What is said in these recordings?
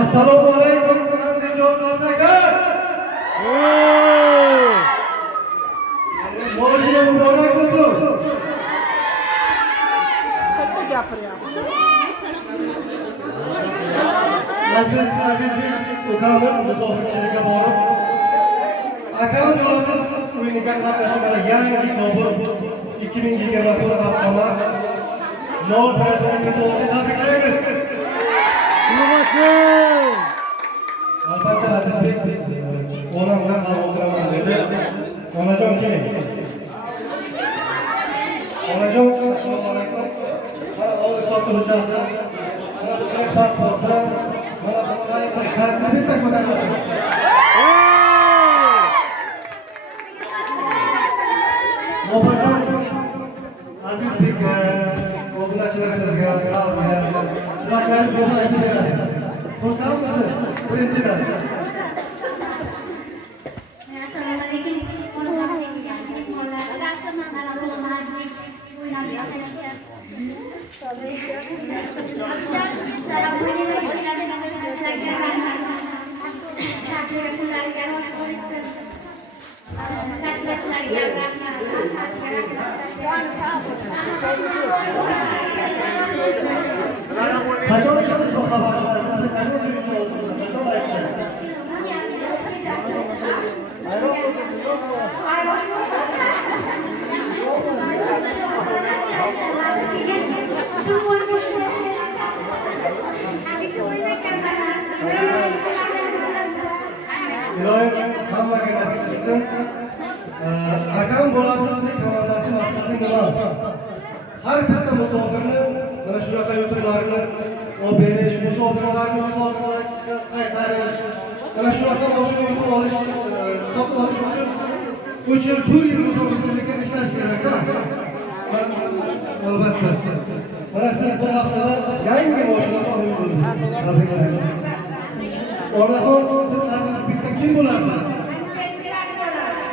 Assalomu alaykum, Andijon Masaka. Mashina muborak bo'lsin. Katta gapiryapti. Aziz ukamiz musofirchilikka borib, akam bolasiz o'yiniga qatnashib, yangi Cobalt 2024 avtomat 0 tabriklaymiz. Albatta Azizbek onamga savol qilamiz edi. Onajon keling. Onajon, assalomu alaykum. Mana o'g'li sotib hujjatda, mana pasportda, mana bunday kartida ko'tarasiz. Onajon, Azizbek obunachilarimizga tilaklaringiz bo'lsa aytib berasiz. Xursandmisiz? Birinchidan. Assalomu alaykum. Qachon chiqdingiz bu xabarlarni? Qachon suyunchi oldingiz? Qachon aytdingiz? Iloyim hammaga nasib qilsin. Akam bolasizlik havolasi maqsadi nima? Har bitta musofirni mana shunaqa yutuqlarni olib berish, musofirlarni qaytarish, mana shunaqa mashina yutib olish, sotib olish uchun 3 yil musofirchilikka ishlash kerak-da. Albatta. Mana siz bir haftada yangi mashina sohibi bo'ldingiz. Tabriklaymiz. Onaxon, siz Azizbekda kim bo'lasiz?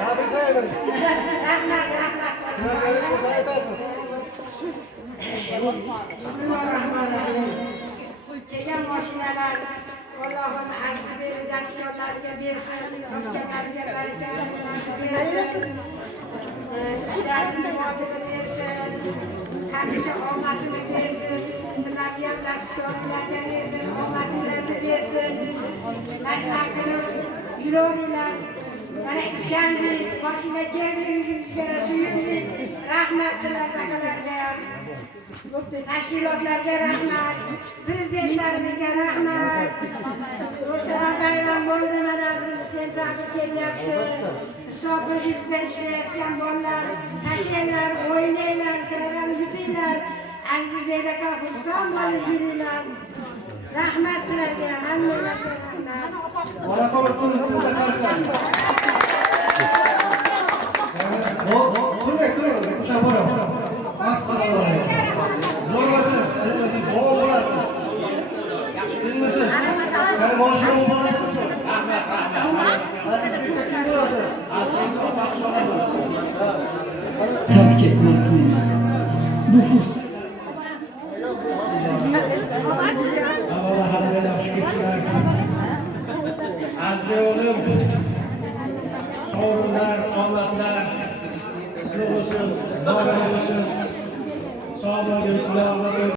Tabriklaymiz. Bismillahirrahmanirrahim. Kelgan mashinalar Allohning Azizbek dastyorlariga bersin, topganlariga baraka bersin, ishlarini rivojini bersin, hamisha omadini bersin, sizlarga ham dastyorlarga bersin, omadinglarni bersin, nashr qilib yuringlar. Mana ishondik, mashina keldi, yuzingizga suyundik. Rahmat sizlarga ham. Tashkilotlarga rahmat, prezidentlarimizga rahmat. Ro'shana bayram bo'ldi, mana bizni sentrga kelyapsiz. Musofirlikda ishlayotgan bolalar, tashlanglar, o'ynanglar, sizlar ham yutinglar. Azizbekga xursand bo'lib yuringlar. Rahmat sizlarga, hammalarga rahmat. Onaxon ustini qarang. Turmang, o'sha boram. Assalomu alaykum. Zo'rmisiz, sizmisiz, bol bo'lasiz. Sizmisiz? Mana mashina muborak bo'lsin. Rahmat. Azizbekda kim bo'lasiz? Azizbek baxshonadir. Terk etmez beni. Bu fursat. Avvalo hammaga shukrlar. Azizbek o'g'lim, sovrinlar, omadlar, qutlug' bo'lsin, muborak bo'lsin. Sog' bo'ling, salomat bo'ling.